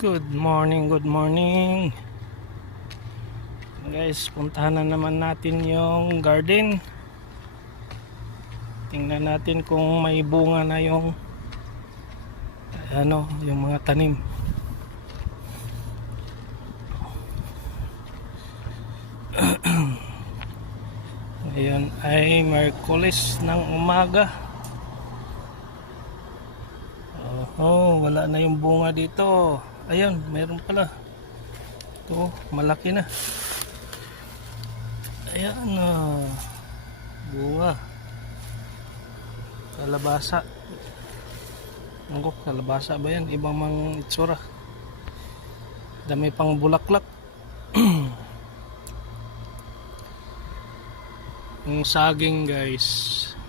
Good morning, good morning. Guys, puntahan na naman natin yung garden. Tingnan natin kung may bunga na yung ano, yung mga tanim. Ngayon ay Merkulis ng umaga. Oh, wala na yung bunga dito. Ayun, meron pala. Ito, malaki na. Ayan na. bunga. Kalabasa. Ano kalabasa ba yan? Ibang mang itsura. Dami pang bulaklak. yung saging guys.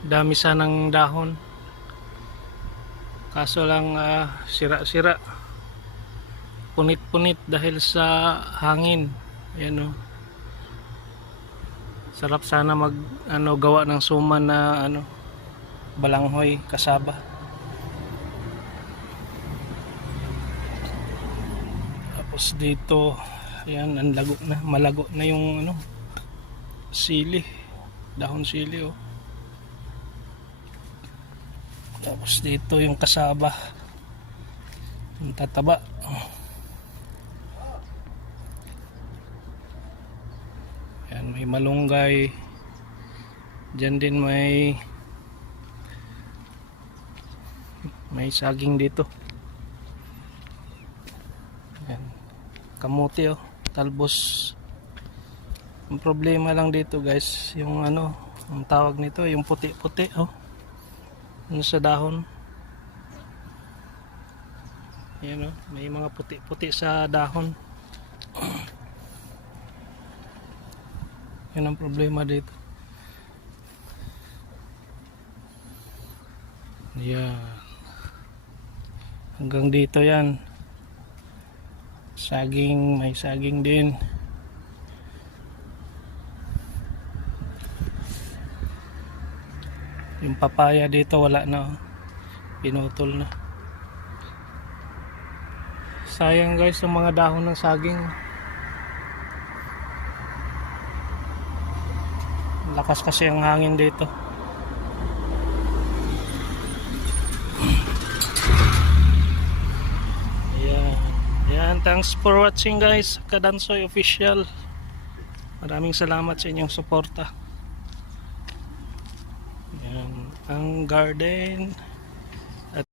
Dami sanang dahon. Kaso lang ah, sira-sira. Punit-punit dahil sa hangin. Ayan o. Sarap sana mag ano gawa ng suman na ano balanghoy kasaba. Tapos dito ayan ang lago na malago na yung ano sili dahon sili oh. Tapos dito yung kasaba. Yung tataba. Yan, may malunggay. Diyan din may may saging dito. Yan. Kamuti oh, talbos. Ang problema lang dito guys, yung ano, ang tawag nito, yung puti-puti oh ano sa dahon yan o may mga puti-puti sa dahon yan ang problema dito yan hanggang dito yan saging may saging din Yung papaya dito wala na. oh. Pinutol na. Sayang guys ang mga dahon ng saging. Lakas kasi ang hangin dito. Ayan. Ayan. Thanks for watching guys. Kadansoy Official. Maraming salamat sa inyong suporta. Yan, ang garden